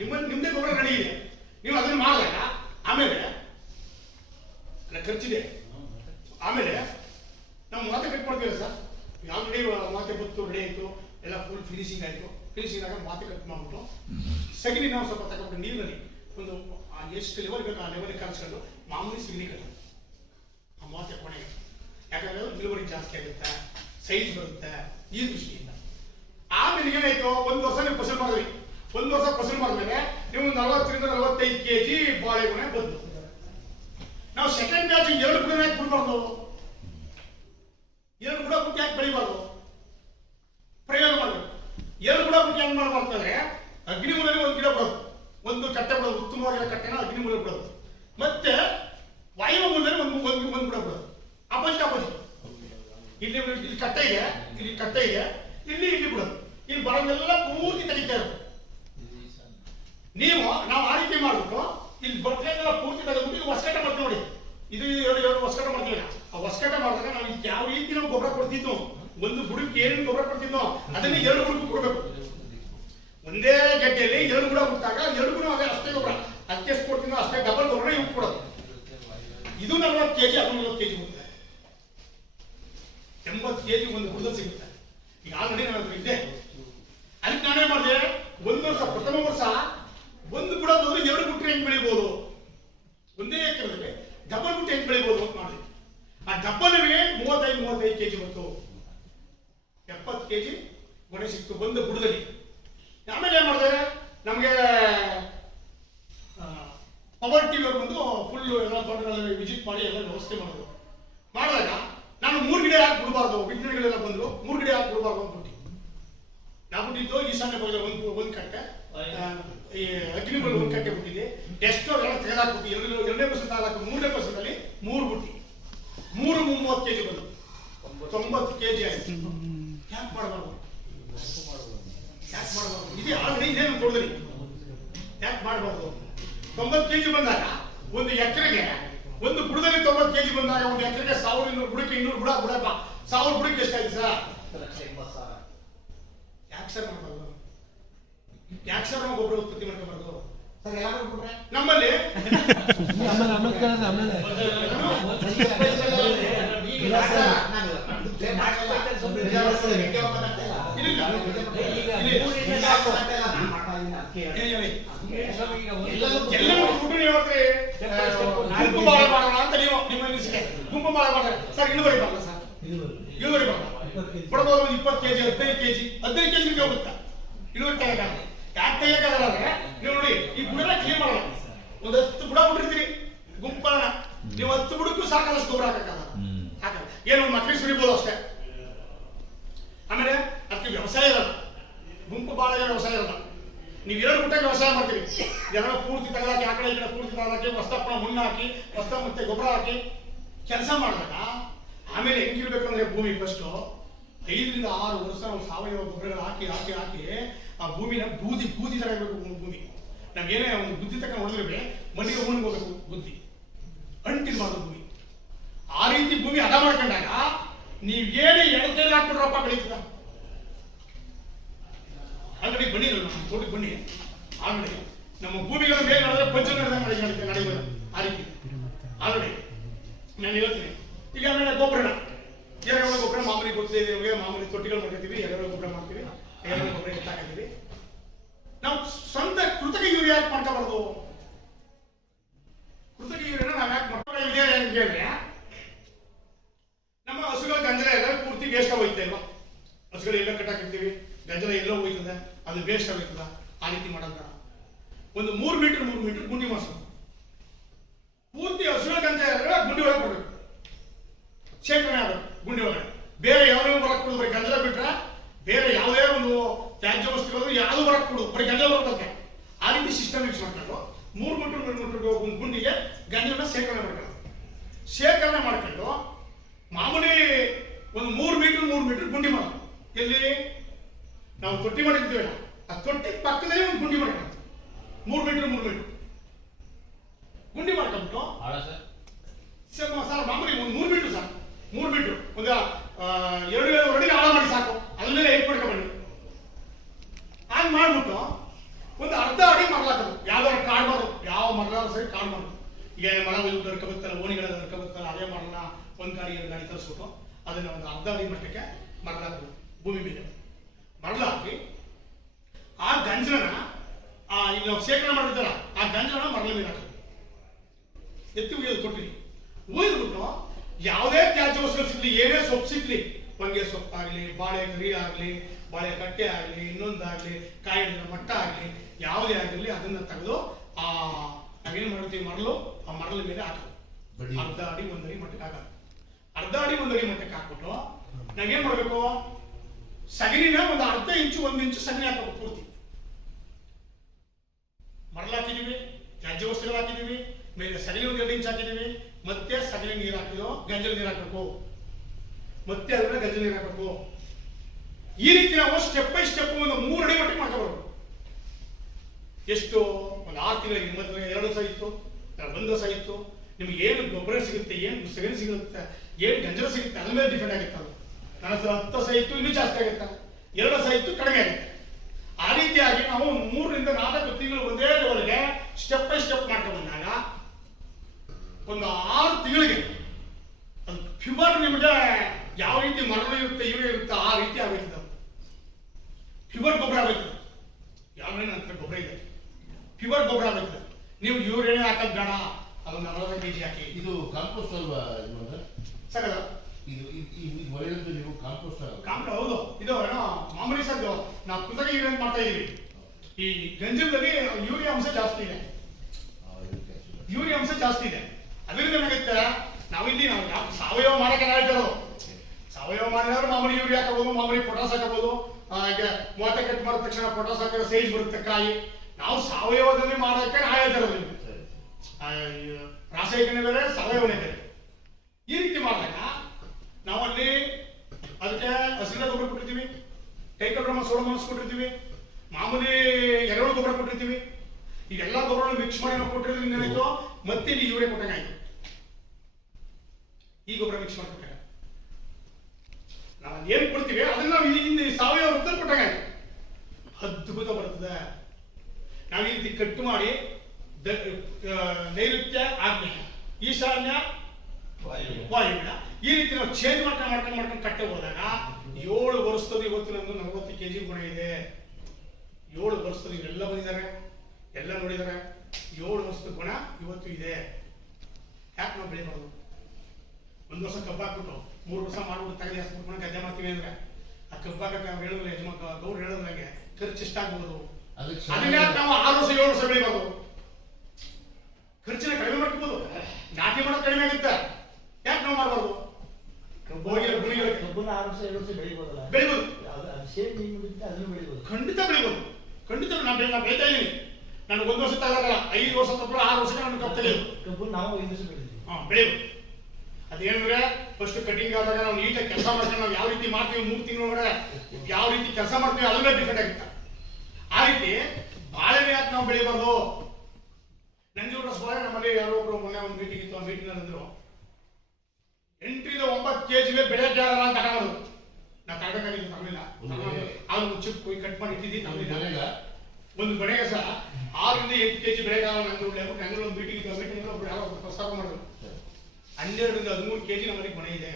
ನಿಮ್ಮ ನಿಮ್ದೇ ಗೊಬ್ಬರ ರೆಡಿ ಇದೆ. ನೀವು ಅದನ್ನ ಮಾಡಿದಾಗ, ಆಮೇಲೆ ಖರ್ಚಿದೆ. ಆಮೇಲೆ, ನಾವು ಮಾತೆ ಕಟ್ ಮಾಡ್ತೀವಿ ಸರ್ ಆಲ್ರೆಡಿ ಮಾತೆ ಬತ್ತು ರೆಡಿ ಆಯಿತು, ಎಲ್ಲ ಫುಲ್ ಫಿನಿಶಿಂಗ್ ಆಯಿತು. ಫಿನಿಶಿಂಗ್ ಆಗ ಮಾತೆ ಕಟ್ ಮಾಡ್ಬಿಟ್ಟು, ಸಗಣಿ ನಾವು ಸ್ವಲ್ಪ ತಗೊಂಡು ನೀರಿನಲ್ಲಿ ಒಂದು ಎಷ್ಟು ಲೆವೆಲ್ ಬೇಕು ಆ ಲೆವೆಲ್ ಕಲಿಸ್ಕೊಂಡು ಮಾಮೂಲಿ ಸಗಣಿ ಕಟ್ಟು ಆ ಮಾತೆ ಕೊನೆಗೆ ಯಾಕಂದ್ರೆ ಇಳುವರಿ ಜಾಸ್ತಿ ಆಗುತ್ತೆ ಸೈಜ್ ಬರುತ್ತೆ, ಈ ದೃಷ್ಟಿಯಿಂದ. ಆಮೇಲೆ ಏನಾಯ್ತು, ಒಂದು ವರ್ಷ ನೀವು ಫಸಲು ಮಾಡಿದ್ರಿ. ಒಂದು ವರ್ಷ ಫಸಲು ಮಾಡಿದ್ಮೇಲೆ ನೀವು ನಲವತ್ತರಿಂದ ನಲವತ್ತೈದು ಕೆ ಜಿ ಬಾಳೆಗೊನೆ ಬಂತು ನಾವು ಸೆಕೆಂಡ್ ಬ್ಯಾಚ್ ಎರಡು ಕೂಡ ಯಾಕೆ ಬಿಡಬಾರ್ದು? ಎರಡು ಕೂಡ ಬಿಟ್ಟು ಯಾಕೆ ಬೆಳಿಬಾರ್ದು? ಪ್ರಯೋಗ ಮಾಡಬೇಕು. ಎರಡು ಕೂಡ ಬಿಟ್ಟು ಹೆಂಗ್ ಅಗ್ನಿ ಮೂಲಲ್ಲಿ ಒಂದು ಗಿಡ ಬಿಡೋದು. ಒಂದು ಕಟ್ಟೆ ಬಿಡೋದು ಉತ್ತಮವಾಗಿರೋ ಕಟ್ಟೆನ ಅಗ್ನಿ ಮೂಲ ಬಿಡೋದು. ಮತ್ತೆ ವಾಯುಮೂಲದಲ್ಲಿ ಒಂದು ಒಂದು ಒಂದು ಬಿಡ ಬಿಡೋದು. ಅಪೋಸಿಟ್ ಅಪೋಸಿಟ್ ಇಲ್ಲಿ ಇಲ್ಲಿ ಕಟ್ಟೆ ಇದೆ, ಇಲ್ಲಿ ಕಟ್ಟೆ ಇದೆ, ಇಲ್ಲಿ ಇಲ್ಲಿ ಬಿಡೋದು. ಇಲ್ಲಿ ಬರೋದೆಲ್ಲ ಪೂರ್ತಿ ತೆಗಿತಾ ಇರೋದು ನೀವು ನಾವು ಆ ರೀತಿ ಮಾಡ್ಬಿಟ್ಟು ಇಲ್ಲಿ ಬಟ್ಟೆಲ್ಲ ಪೂರ್ತಿ ತೆಗೆದ್ಬಿಟ್ಟು ಇದು ಹೊಸಕಟ ಮಾಡ್ತೀವಿ ನೋಡಿ ಇದು ಎರಡು ಎರಡು ಹೊಸಕಟ ಮಾಡ್ತೀವಿ. ಆ ಮಾಡಿದಾಗ ನಾವು ಯಾವ ರೀತಿ ನಾವು ಗೊಬ್ಬರ ಕೊಡ್ತಿದ್ದು ಒಂದು ಬುಡಕ್ಕೆ ಏನೇನು ಗೊಬ್ಬರ ಕೊಡ್ತಿದ್ದೋ ಅದನ್ನ ಎರಡು ಬುಡಕ್ಕೆ ಕೊಡಬೇಕು. ಒಂದೇ ಗಡ್ಡೆಯಲ್ಲಿ ಎರಡು ಗುಣ ಕೊಟ್ಟಾಗ ಎರಡು ಗುಣ ಅದೇ ಅಷ್ಟೇ ಗೊಬ್ಬರ. ಅಷ್ಟೇ ಎಷ್ಟು ಕೊಡ್ತೀನೋ ಅಷ್ಟೇ ಡಬಲ್ ಗೊಬ್ಬರ ಇವು ಕೊಡೋದು. ಇದು ನಲವತ್ತು ಕೆಜಿ ಅದು ನಲವತ್ತು ಕೆಜಿ ಬರುತ್ತೆ ಎಂಬತ್ತು ಕೆಜಿ ಒಂದು ಬುಡದಲ್ಲಿ ಸಿಗುತ್ತೆ. ಈಗ ಆಲ್ರೆಡಿ ನಾನು ಇದ್ದೆ ಅದಕ್ಕೆ ನಾನೇ ಮಾಡಿದೆ ಒಂದು ವರ್ಷ ಪ್ರಥಮ ವರ್ಷ ಒಂದು ಬುಡ ಹೋದ್ರೆ ಎರಡು ಗುಟ್ರೆ ಹೆಂಗ್ ಬೆಳಿಬೋದು ಒಂದೇ ಎಕರೆದಲ್ಲಿ ಡಬಲ್ ಗುಟ್ಟೆ ಹೆಂಗ್ ಬೆಳಿಬೋದು ಅಂತ ಮಾಡಿದ್ವಿ ಆ ಡಬ್ಬಲ್ಗೆ ಮೂವತ್ತೈದು ಮೂವತ್ತೈದು ಕೆ ಜಿ ಬಂತು. ಎಪ್ಪತ್ತು ಕೆಜಿ ಗೊನೆ ಸಿಕ್ತು ಬುಡದಲ್ಲಿ. ಆಮೇಲೆ ಏನ್ ಮಾಡಿದೆ? ನಮಗೆ ಪವರ್ ಟಿವಿ ಅವ್ರು ಬಂದು ಫುಲ್ ಎಲ್ಲ ತೋಟಗಳಲ್ಲಿ ವಿಸಿಟ್ ಮಾಡಿ ಎಲ್ಲ ವ್ಯವಸ್ಥೆ ಮಾಡೋದು ಮಾಡಿದಾಗ ನಾನು ಮೂರು ಗಿಡ ಯಾಕೆ ಬಿಡಬಾರ್ದು? ವಿಜ್ಞಾನಿಗಳೆಲ್ಲ ಬಂದ್ರು, ಮೂರು ಗಿಡ ಯಾಕೆ ಬಿಡಬಾರ್ದು ಅಂದ್ಬಿಟ್ಟು. ನಾವು ಬಿಟ್ಟಿದ್ದು ಈಶಾನ್ಯ ಭಾಗದಲ್ಲಿ ಒಂದು ಒಂದು ಕಟ್ಟೆ ಆ, ಈ ಅಗ್ನಿಗಳು ಒಂದು ಕಟ್ಟೆ ಬಿಟ್ಟಿದೆ ಎಷ್ಟೋ ಎಲ್ಲ ತೆಗೆದಾಕ್ಬಿಟ್ಟು ಎರಡು ಎರಡನೇ ಪರ್ಸೆಂಟ್ ಹಾಕಿ ಮೂರನೇ ಪರ್ಸೆಂಟ್ ಅಲ್ಲಿ ಮೂರು ಬಿಟ್ಟಿ ಮೂರು ಮೂವತ್ತು ಕೆಜಿ ಬಂದು ತೊಂಬತ್ತು ಕೆಜಿ ಆಯ್ತು ಯಾಕೆ ಮಾಡಬಾರ್ದು ಯಾಕೆ ಮಾಡಬಾರ್ದು ಇದೆ ಆಲ್ರೆಡಿ ಇದೆ ನಮ್ಮ ತೋಟದಲ್ಲಿ ಯಾಕೆ ಮಾಡಬಾರ್ದು ತೊಂಬತ್ತು ಕೆಜಿ ಬಂದಾಗ ಒಂದು ಎಕರೆಗೆ ಒಂದು ಬುಡದಲ್ಲಿ ತೊಂಬತ್ತು ಕೆಜಿ ಬಂದಾಗ ಒಂದು ಎಕರೆಗೆ ಸಾವಿರ ಇನ್ನೂರು ಬುಡಕ್ಕೆ ಇನ್ನೂರು ಬುಡ ಬುಡಪ್ಪ ಸಾವಿರ ಬುಡಕ್ಕೆ ಎಷ್ಟಾಯ್ತು ಸರ್ ಯಾಕೆ ಸರ್ ಮಾಡಬಾರ್ದು ಯಾಕೆ ಸರ್ ನಾವು ಗೊಬ್ಬರ ಉತ್ಪತ್ತಿ ಮಾಡ್ಕೋಬಾರ್ದು ಸರ್ ಯಾರು ಬಿಟ್ರೆ ನಮ್ಮಲ್ಲಿ ಇಲ್ಲ ಎಲ್ಲರೂ ಹೇಳ್ತೀರಿ, ಗುಂಪು ಬಾಳ ಮಾಡೋಣ ಅಂತ ನೀವು ನಿಮ್ಮ ಅನಿಸಿಕೆ ಗುಂಪು ಬಾಳ ಮಾಡ್ತಾರೆ. ಸರ್ ಇಳುವರಿ ಬರಲ್ಲ ಸರ್. ಇಳುವರಿ ಬರಲ್ಲ ಬಿಡಬಹುದು ಒಂದು ಇಪ್ಪತ್ತು ಕೆಜಿ ಹದಿನೈದು ಕೆಜಿ. ಹದಿನೈದು ಕೆಜಿ ಹೋಗುತ್ತಾ? ಇಳುವರಿ ತೆಗೆದಾಗಲ್ಲ ಯಾಕೆ ತೆಗೆದಾಗಲ್ಲ ಅಂದ್ರೆ ನೀವು ನೋಡಿ ಈ ಕ್ಲೀನ್ ಮಾಡಲ್ಲ ಒಂದು ಹತ್ತು ಬುಡ ಬಿಟ್ಟಿರ್ತೀರಿ. ನೀವು ಹತ್ತು ಬುಡಕ್ಕೂ ಸಾಕಷ್ಟು ಗೊಬ್ಬರ ಹಾಕಕ್ಕಲ್ಲ ಹಾಕಲ್ಲ. ಏನೋ ಒಂದು ಮಕ್ಕಳಿಗೆ ಸುರಿಬೋದು ಅಷ್ಟೇ. ಆಮೇಲೆ ಅದಕ್ಕೆ ವ್ಯವಸಾಯ ಇರಲ್ಲ. ಗುಂಪು ಬಾಳ ವ್ಯವಸಾಯ ಇರಲ್ಲ. ನೀವು ಎರಡು ವ್ಯವಸಾಯ ಮಾಡ್ತೀರಿ. ಜನರ ಪೂರ್ತಿ ತಗದಾಕಿ ಆ ಕಡೆ ಈ ಕಡೆ ಪೂರ್ತಿ ತಗದಾಕಿ ಹೊಸ್ತಪ್ಪಣ ಮಣ್ಣು ಹಾಕಿ ವಸ್ತ ಮತ್ತೆ ಗೊಬ್ಬರ ಹಾಕಿ ಕೆಲಸ ಮಾಡಿದಾಗ, ಆಮೇಲೆ ಹೆಂಗಿರ್ಬೇಕಂದ್ರೆ ಭೂಮಿ ಫಸ್ಟ್ ಐದರಿಂದ ಆರು ವರ್ಷ ನಾವು ಸಾವಯವ ಗೊಬ್ಬರಗಳು ಹಾಕಿ ಹಾಕಿ ಹಾಕಿ, ಆ ಭೂಮಿನ ಬೂದಿ ಬೂದಿ ತರ ಇರಬೇಕು ಭೂಮಿ ನಮ್ಗೇನೇ ಒಂದು ಬುದ್ಧಿ ತಕ್ಕ ಹೊಡೆದ್ರೆ ಮಣ್ಣಿಗೆ ಹೋಗ್ಬೇಕು ಬುದ್ಧಿ. ಅಂಟಿರ್ಬಾರ್ದು ಭೂಮಿ. ಆ ರೀತಿ ಭೂಮಿ ಹದ ಮಾಡ್ಕೊಂಡಾಗ ನೀವೇನೇ ಏನೇ ಎಡಕೈಲಿ ಹಾಕ್ಬಿಟ್ರಪ್ಪ ಬೆಳೀತದ ಆಲ್ರೆಡಿ ಬನ್ನಿ, ನಮ್ಮ ತೋಟಕ್ಕೆ ಬನ್ನಿ. ಆಲ್ರೆಡಿ ನಮ್ಮ ಭೂಮಿಗಳ ಮೇಲೆ ನಡೆದ ಪಂಚ ನಡೆದಂಗೆ ನಡೆ ನಡೀತದೆ ನಡೆಯೋದು ಆ ರೀತಿ. ಆಲ್ರೆಡಿ. ನಾನು ಹೇಳ್ತೀನಿ. ಈಗ ಆಮೇಲೆ ಗೊಬ್ಬರಣ ಗೊಬ್ಬರ ಮಾಮೂಲಿ ಗೊತ್ತಿದೆ ನಿಮಗೆ. ಮಾಮೂಲಿ ತೊಟ್ಟಿಗಳು ಮಾಡ್ಕೊತೀವಿ, ಎರೆಹುಳ ಗೊಬ್ಬರ ಮಾಡ್ತೀವಿ, ಎರೆಹುಳ ಗೊಬ್ಬರ ಎತ್ತಾಕಿದ್ದೀವಿ ನಾವು ಸ್ವಂತ ಕೃತಕ ಯೂರಿಯಾ ಮಾಡ್ಕೋಬಾರ್ದು ಕೃತಕ ಯೂರಿಯಾನ ನಾವು ಯಾಕೆ ಮಾಡ್ಕೊಂಡು ಇದೆ ಅಂತ ಹೇಳಿದ್ರೆ ನಮ್ಮ ಹಸುಗಳ ಗಂಜಲ ಎಲ್ಲ ಪೂರ್ತಿ ವೇಸ್ಟ್ ಆಗೋಯ್ತಾ ಇಲ್ವಾ ಹಸುಗಳು ಎಲ್ಲ ಕಟ್ಟಾಕಿರ್ತೀವಿ ಗಂಜಲ ಎಲ್ಲೋ ಹೋಯ್ತದೆ ಅದು ವೇಸ್ಟ್ ಆಗೋಯ್ತದ ಆ ರೀತಿ ಮಾಡೋದ ಒಂದು ಮೂರು ಮೀಟರ್ ಮೂರು ಮೀಟರ್ ಗುಂಡಿ ಮಾಡಿಸೋದು ಪೂರ್ತಿ ಗಂಜಲ ಎಲ್ಲ ಗುಂಡಿ ಒಳಗೆ ಕೊಡ್ಬೇಕು ಶೇಖರಣೆ ಆಗಬೇಕು ಗುಂಡಿ ಒಳಗೆ. ಬೇರೆ ಯಾವುದೇ ಬರಕ್ ಕೊಡೋದು ಬರೀ ಗಂಜಲ ಬಿಟ್ರೆ ಬೇರೆ ಯಾವುದೇ ಒಂದು ತ್ಯಾಜ್ಯ ವಸ್ತುಗಳು ಯಾವುದು ಬರಕ್ ಕೊಡು, ಬರೀ ಗಂಜಲ ಬರ್ತದೆ ಆ ರೀತಿ ಸಿಸ್ಟಮ್ ಯೂಸ್ ಮಾಡ್ಕೊಂಡು ಮೂರು ಮೀಟರ್ ಮೂರು ಮೀಟರ್ ಗುಂಡಿಗೆ ಗಂಜಲನ ಶೇಖರಣೆ ಮಾಡ್ಕೊಂಡು ಶೇಖರಣೆ ಮಾಡ್ಕೊಂಡು ಮಾಮೂಲಿ ಒಂದು ಮೂರು ಮೀಟರ್ ಮೂರು ಮೀಟರ್ ಗುಂಡಿ ಮಾಡೋದು. ಎಲ್ಲಿ? ನಾವು ತೊಟ್ಟಿ ಮಾಡಿರ್ತೀವಲ್ಲ, ಆ ತೊಟ್ಟಿ ಪಕ್ಕದಲ್ಲಿ ಒಂದು ಗುಂಡಿ ಮಾಡ್ಕೊಂಡು ಮೂರು ಮೀಟರ್ ಮೂರು ಮೀಟರ್ ಗುಂಡಿ ಮಾಡ್ಕೊಂಡ್ಬಿಟ್ಟು ಸರ್ ಸರ್ ಮಾಮೂಲಿ ಒಂದು ಮೂರು ಮೀಟರ್ ಸರ್ ಮೂರು ಮೀಟರ್ ಒಂದು ಆ, ಎರಡು ಎರಡು ಅಡಿ ಆಳ ಮಾಡಿ ಸಾಕು ಅಲ್ಲೇ ಏಟ್ ಮಾಡ್ಕೊಂಡ್ಬನ್ನಿ ಹಾಗೆ ಮಾಡ್ಬಿಟ್ಟು ಒಂದು ಅರ್ಧ ಅಡಿ ಮಾಡ್ಲಾಕ ಸರಿ ಕಾಣ್ ಮಾಡೋದು ಈಗ ಮರ ಒಯ್ದು ಹರ್ಕೊಬತ್ತಲ್ಲ ಓಣಿಗಳೆಲ್ಲ ಹರ್ಕೊಬತ್ತಲ್ಲ ಅದೇ ಮರನ ಒಂದ್ ಗಾಡಿ ಎರಡು ಗಾಡಿ ತರಿಸ್ಬಿಟ್ಟು ಅದನ್ನ ಒಂದು ಅರ್ಧ ಅಡಿ ಮಟ್ಟಕ್ಕೆ ಮರಳಾಕೋದು ಭೂಮಿ ಮೇಲೆ ಮರಳಾಕಿ ಆ ಗಂಜಲನ ಆ ಈಗ ನಾವು ಶೇಖರಣೆ ಮಾಡಿರ್ತಾರ. ಆ ಗಂಜನ ಮರಳ ಮೇಲೆ ಹಾಕೋದು ಎತ್ತಿ ಉಯ್ಯೋದು ಕೊಟ್ಟಿರಿ ಉಯ್ದ್ಬಿಟ್ಟು ಯಾವುದೇ ತ್ಯಾಜ್ಯ ವಸ್ತು ಸಿಗ್ಲಿ ಏನೇ ಸೊಪ್ಪು ಸಿಗ್ಲಿ ಹೊಂಗೆ ಸೊಪ್ಪಾಗ್ಲಿ ಬಾಳೆ ಗರಿ ಆಗಲಿ ಬಾಳೆ ಕಟ್ಟೆ ಆಗಲಿ ಇನ್ನೊಂದಾಗಲಿ ಕಾಯಿಲೆ ಮಟ್ಟ ಆಗಲಿ ಯಾವುದೇ ಆಗಿರಲಿ ಅದನ್ನು ತೆಗೆದು ಆ ನಾವೇನ್ ಮಾಡ್ತೀವಿ? ಮರಳು ಆ ಮರಳ ಮೇಲೆ ಹಾಕೋದು. ಅರ್ಧ ಅಡಿ ಒಂದರಿ ಮಟ್ಟಕ್ಕೆ ಹಾಕೋದು ಅರ್ಧ ಅಡಿ ಒಂದರಿ ಅಡಿ ಮಟ್ಟಕ್ಕೆ ಹಾಕ್ಬಿಟ್ಟು ನಾವೇನ್ ಮಾಡ್ಬೇಕು? ಸಗಣಿನ ಒಂದು ಅರ್ಧ ಇಂಚು ಒಂದು ಇಂಚು ಸಗಣಿ ಹಾಕಬೇಕು ಪೂರ್ತಿ. ಮರಳು ಹಾಕಿದೀವಿ ತ್ಯಾಜ್ಯ ವಸ್ತುಗಳು ಹಾಕಿದೀವಿ ಮೇಲೆ ಸಗಣಿ ಒಂದು ಎರಡು ಹಾಕಿದೀವಿ ಮತ್ತೆ ಸಗಣಿ ನೀರು ಹಾಕಿದೋ ಗಂಜಲ ನೀರು ಹಾಕಬೇಕು. ಮತ್ತೆ ಅದನ್ನ ಗಂಜಲ ನೀರು ಹಾಕಬೇಕು. ಈ ರೀತಿ ನಾವು ಸ್ಟೆಪ್ ಬೈ ಸ್ಟೆಪ್ ಒಂದು ಮೂರು ಅಡಿ ಮಟ್ಟಿಗೆ ಮಾಡ್ಕೋಬಾರ್ದು ಎಷ್ಟು? ಒಂದು ಆರು ತಿಂಗಳಿಗೆ ನಿಮ್ಮ ಎರಡು ವರ್ಷ ಇತ್ತು ಒಂದು ಇತ್ತು. ನಿಮ್ಗೆ ಏನು ಗೊಬ್ಬರ ಸಿಗುತ್ತೆ, ಏನು ಸಗಣಿ ಸಿಗುತ್ತೆ, ಏನು ಗಂಜಲ ಸಿಗುತ್ತೆ, ಅದ್ರ ಮೇಲೆ ಡಿಪೆಂಡ್ ಆಗುತ್ತೆ ಅದು. ನನ್ನ ಹತ್ತು ಇತ್ತು, ಇನ್ನೂ ಜಾಸ್ತಿ ಆಗುತ್ತೆ. ಎರಡು ವರ್ಷ ಇತ್ತು, ಕಡಿಮೆ ಆಗುತ್ತೆ. ಆ ರೀತಿಯಾಗಿ ನಾವು ಮೂರರಿಂದ ನಾಲ್ಕು ತಿಂಗಳು ಒಂದೇ ಲೆವೆಲ್ಗೆ ಸ್ಟೆಪ್ ಬೈ ಸ್ಟೆಪ್ ಮಾಡ್ಕೊಂಡು ಬಂದಾಗ ಒಂದು ಆರು ತಿಂಗಳಿಗೆ ಪ್ಯೂರ್ ನಿಮಗೆ ಯಾವ ರೀತಿ ಮರಳು ಇರುತ್ತೆ ಇವೆ ಇರುತ್ತೆ ಆ ರೀತಿ ಆಗುತ್ತೆ ಫಿವರ್ ಗೊಬ್ಬರ ಆಗುತ್ತೆ ಯಾವ ಏನಂತ ಹತ್ರ ಗೊಬ್ಬರ ಇದೆ? ಫಿವರ್ ಗೊಬ್ಬರ ಆಗುತ್ತೆ ನೀವು ಯೂರಿಯಾ ಹಾಕೋದು ಬೇಡ ಅದೊಂದು ನಲವತ್ತು ಕೆಜಿ ಹಾಕಿ. ಇದು ಕಾಂಪೋಸ್ಟ್ ಅಲ್ವಾ ಸರ್ ಇದು ಇದು- ಒಳ್ಳೆಯದು ನೀವು ಕಾಂಪೋಸ್ಟ್ ಕಾಂಪ್ರ ಹೌದು. ಇದು ಏನೋ ಮಾಮೂಲಿ ಸರ್ ನಾವು ಕೃತಕ ಯೂರಿಯಾ ಮಾಡ್ತಾ ಇದೀವಿ. ಈ ಗಂಜಲದಲ್ಲಿ ಯೂರಿಯಾ ಅಂಶ ಜಾಸ್ತಿ ಇದೆ. ಯೂರಿಯಾ ಅಂಶ ಜಾಸ್ತಿ ಇದೆ. ಅದರಿಂದ ಏನಾಗುತ್ತೆ? ನಾವಿಲ್ಲಿ ನಾವು ಯಾವ ಸಾವಯವ ಮಾಡಕ್ಕೆ ಹೇಳ್ತಾರೋ ಸಾವಯವ ಮಾಡಿದ್ರೆ ಮಾಮೂಲಿ ಯೂರಿಯಾ ಹಾಕಬಹುದು ಮಾಮೂಲಿ ಪೊಟಾಸ್ ಹಾಕಬಹುದು ಹಾಗೆ ಮೂವತ್ತ ಕಟ್ ಮಾಡಿದ ತಕ್ಷಣ ಪೊಟಾಸ್ ಹಾಕಿದ್ರೆ ಸೈಜ್ ಬರುತ್ತೆ ಕಾಯಿ. ನಾವು ಸಾವಯವದಲ್ಲಿ ಮಾಡಕ್ಕೆ ನಾ ಹೇಳ್ತಾ ಇರೋದು ನಿಮ್ಗೆ. ಸರಿ ಆ, ಈ ರಾಸಾಯನಿಕನೇ ಬೇರೆ ಸಾವಯವನೇ ಬೇರೆ. ಈ ರೀತಿ ಮಾಡಿದಾಗ ನಾವಲ್ಲಿ ಅದಕ್ಕೆ ಹಸಿರ ಗೊಬ್ಬರ ಕೊಟ್ಟಿರ್ತೀವಿ ಕೈಕಬ್ರಹ್ಮ ಸೋಡಮನಸ್ ಕೊಟ್ಟಿರ್ತೀವಿ ಮಾಮೂಲಿ ಎರಡು ಗೊಬ್ಬರ ಕೊಟ್ಟಿರ್ತೀವಿ. ಇದೆಲ್ಲ ಗೊಬ್ಬರ ಮಿಕ್ಸ್ ಮಾಡಿ ನಾವು ಕೊಟ್ಟಿರೋದ್ರಿಂದ ಏನಾಯ್ತು ಮತ್ತೆ ಇಲ್ಲಿ ಯೂರಿಯಾ ಕೊಟ್ಟಂಗಾಯ್ತು ಈ ಗೊಬ್ಬರ ಮಿಕ್ಸ್ ಮಾಡಿ ಕೊಟ್ಟಾಗ ನಾವು ಏನ್ ಕೊಡ್ತೀವಿ? ಅದನ್ನ ನಾವು ಈ ಹಿಂದೆ ಸಾವಯವ ರೂಪದಲ್ಲಿ ಕೊಟ್ಟಂಗಾಯ್ತು ಅದ್ಭುತ ಬರ್ತದೆ. ನಾವು ಈ ರೀತಿ ಕಟ್ಟು ಮಾಡಿ ನೈಋತ್ಯ ಆಗ್ನೇಯ ಈಶಾನ್ಯ ವಾಯುವ್ಯ ಈ ರೀತಿ ನಾವು ಚೇಂಜ್ ಮಾಡ್ಕೊಂಡು ಮಾಡ್ಕೊಂಡು ಮಾಡ್ಕೊಂಡು ಕಟ್ಟೆ ಹೋದಾಗ ಏಳು ವರ್ಷದಲ್ಲಿ ಇವತ್ತು ನಂದು ನಲವತ್ತು ಕೆಜಿ ಗುಣ ಇದೆ. ಏಳು ವರ್ಷದಲ್ಲಿ ಇವರೆಲ್ಲ ಬಂದಿದ್ದಾರೆ. ಎಲ್ಲ ನೋಡಿದ್ದಾರೆ. ಏಳು ವರ್ಷದ ಗುಣ ಇವತ್ತು ಇದೆ. ಯಾಕೆ ನಾವು ಬೆಳಿಬಾರ್ದು ಒಂದು ವರ್ಷ ಕಬ್ಬು ಹಾಕ್ಬಿಟ್ಟು ಮೂರು ವರ್ಷ ಮಾಡ್ಬಿಟ್ಟು ತೆಗೆದು ಹಾಸ್ಬಿಟ್ಟು ಗದ್ದೆ ಮಾಡ್ತೀವಿ ಅಂದ್ರೆ ಆ ಕಬ್ಬು ಹಾಕಕ್ಕೆ ಅವ್ರು ಹೇಳಿದ್ರೆ ಯಜಮಾನ ಗೌಡ್ರು ಹೇಳಿದ್ರಂಗೆ ಖರ್ಚು ಎಷ್ಟಾಗ್ಬೋದು? ಅದಕ್ಕೆ ಅದನ್ನ ನಾವು ಆರು ವರ್ಷ ಏಳು ವರ್ಷ ಬೆಳಿಬಾರ್ದು ಖರ್ಚಿನ ಕಡಿಮೆ ಮಾಡ್ಕೋಬಹುದು ನಾಟಿ ಮಾಡೋದು ಕಡಿಮೆ ಆಗುತ್ತೆ. ಯಾಕೆ ನಾವು ಮಾಡಬಾರ್ದು? ಕಬ್ಬನ್ನ ಆರು ವರ್ಷ ಏಳು ವರ್ಷ ಸೇಮ್ ಬಿಟ್ಟು ಅದನ್ನು ಬೆಳಿಬೋದು. ಖಂಡಿತ ಬೆಳಿಬೋದು. ಖಂಡಿತ ನಾನು ಬೆಳೆ ಬೆಳಿತಾ ಇದ್ದೀನಿ. ನಾನು ಒಂದು ವರ್ಷ ತಗೋಲ್ಲ ಐದು ವರ್ಷ ತಪ್ಪಲು ಆರು ವರ್ಷ ನಾನು ಕಬ್ಬು ತೆಗೆಯೋದು ಕಬ್ಬನ್ನು ನಾವು ಐದು ವರ್ಷ ಬೆಳಿತೀವಿ. ಹಾಂ ಬೆಳಿಬೋದು. ಅದೇನಂದ್ರೆ ಫಸ್ಟ್ ಕಟಿಂಗ್ ಆದಾಗ ನಾವು ನೀಟಾಗಿ ಕೆಲಸ ಮಾಡ್ತೀವಿ ನಾವು ಯಾವ ರೀತಿ ಮಾಡ್ತೀವಿ ಮೂರು ತಿಂಗಳು ಒಳಗಡೆ ಯಾವ ರೀತಿ ಕೆಲಸ ಮಾಡ್ತೀವಿ ಅದ್ರ ಮೇಲೆ ಡಿಪೆಂಡ್ ಆಗುತ್ತೆ. ಆ ರೀತಿ ಬಾಳೆನೇ ಯಾಕೆ ನಾವು ಬೆಳಿಬಾರ್ದು? ನಂಜೂರ ರಸಬಾಳೆ ನಮ್ಮಲ್ಲಿ ಯಾರೋ ಒಬ್ರು ಮೊನ್ನೆ ಒಂದು ಮೀಟಿಂಗ್ ಇತ್ತು ಆ ಮೀಟಿಂಗ್ ಅಂದ್ರು ಎಂಟರಿಂದ ಒಂಬತ್ತು ಕೆಜಿಗೆ ಬೆಳೆ ಜಾಗ ಅಂತ ಹಾಕೋದು ನಾ ಒಂದು ಚಿಪ್ ಅವ್ನು ಚಿಕ್ಕ ಕೊಯ್ ಕಟ್ ಮಾಡಿ ಇಟ್ಟಿದ್ದೀನಿ ಬೆಳೆಗ? ಒಂದು ಬೆಳೆಗೆ ಸಹ ಆರರಿಂದ ಎಂಟು ಕೆಜಿ ಬೆಳೆಗಾಲ ನಂಗೆ ನಂಜೂರು ಒಂದು ಮೀಟಿಂಗ್ ಇತ್ತು ಆ ಮೀಟಿಂಗ್ ಒಬ್ರು ಯಾರೋ ಒಬ್ರು ಪ್ರಸ್ತಾಪ ಮಾಡಿದ್ರು. ಹನ್ನೆರಡರಿಂದ ಹದಿಮೂರು ಕೆ ಜಿ ನಮ್ಮಲ್ಲಿ ಮನೆ ಇದೆ.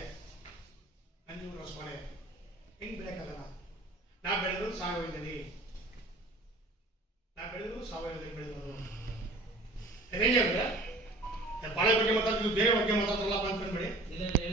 ನಂಜೂರು ಮನೆ ಹೆಂಗ್ ಬೆಳೆಯಕ್ಕಾಗಲ್ಲ ನಾ? ಬೆಳೆದ್ರು ಸಾವಯವದಲ್ಲಿ ನಾ ಬೆಳೆದ್ರು ಸಾವಯವದಲ್ಲಿ ಬೆಳೆದ್ರು ಹೆಂಗೆ ಅಂದ್ರೆ ಬಾಳೆ ಬಗ್ಗೆ ಮಾತಾಡ್ತಿದ್ದು ಬೇರೆ ಬಗ್ಗೆ ಮಾತಾಡ್ತಾರಲ್ಲ